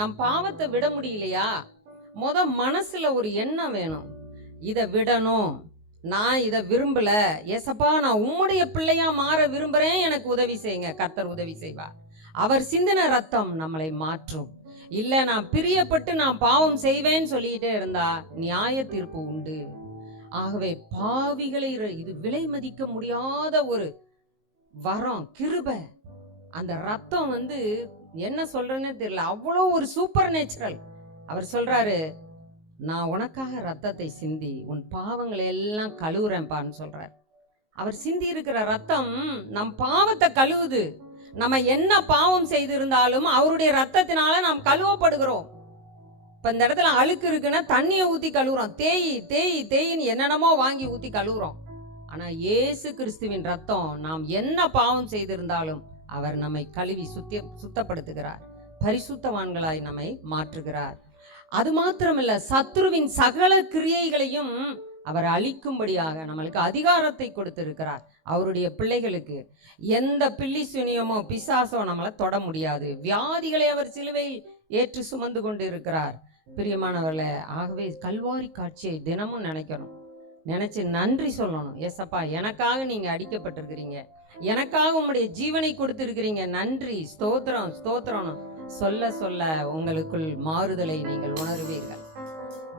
நம் பாவத்தை விட முடியலையா? மனசுல ஒரு எண்ணம் வேணும், இத விடணும், நான் இத விரும்பல ஏசப்பா, நான் உம்முடைய பிள்ளையா மாற விரும்புறேன், எனக்கு உதவி செய்யுங்க. கர்த்தர் உதவி செய்வார். அவர் சிந்தின ரத்தம் நம்மளை மாற்றும். இல்ல நான் பிரியப்பட்டு நான் பாவம் செய்வேன்னு சொல்லிட்டே இருந்தா நியாய தீர்ப்பு உண்டு. ஆகவே பாவிகளை இது விலை மதிக்க முடியாத ஒரு வரம், கிருபை. அந்த ரத்தம் என்ன சொல்றேன்னு தெரியல, அவ்வளோ ஒரு சூப்பர் நேச்சுரல். அவர் சொல்றாரு, நான் உனக்காக ரத்தத்தை சிந்தி உன் பாவங்களை எல்லாம் கழுவுறேன்பான்னு சொல்றார். அவர் சிந்தி இருக்கிற ரத்தம் நம் பாவத்தை கழுவுது. நம்ம என்ன பாவம் செய்திருந்தாலும் அவருடைய ரத்தத்தினால நாம் கழுவப்படுகிறோம். இப்ப இந்த இடத்துல அழுக்கு இருக்குன்னா தண்ணியை ஊத்தி கழுவுறோம், தேய் தேய் தேயின்னு என்னென்னமோ வாங்கி ஊத்தி கழுவுறோம். ஆனா இயேசு கிறிஸ்துவின் ரத்தம் நாம் என்ன பாவம் செய்திருந்தாலும் அவர் நம்மை கழுவி சுத்தப்படுத்துகிறார், பரிசுத்தவான்களாய் நம்மை மாற்றுகிறார். அது மாத்திரமல்ல, சத்துருவின் சகல கிரியைகளையும் அவர் அழிக்கும்படியாக நம்மளுக்கு அதிகாரத்தை கொடுத்திருக்கிறார். அவருடைய பிள்ளைகளுக்கு எந்த பில்லி சுனியமோ பிசாசோ நம்மளை தொட முடியாது. வியாதிகளை அவர் சிலுவையில் ஏற்று சுமந்து கொண்டு இருக்கிறார். பிரியமானவர்களே, ஆகவே கல்வாரி காட்சியை தினமும் நினைக்கணும், நினைச்சு நன்றி சொல்லணும். ஏசப்பா, எனக்காக நீங்க அடிக்கப்பட்டிருக்கிறீங்க, எனக்காக உங்களுடைய ஜீவனை கொடுத்திருக்கிறீங்க, நன்றி, ஸ்தோத்திரம் ஸ்தோத்திரம் சொல்ல சொல்ல உங்களுக்குள் மாறுதலை நீங்கள் உணர்வீர்கள்.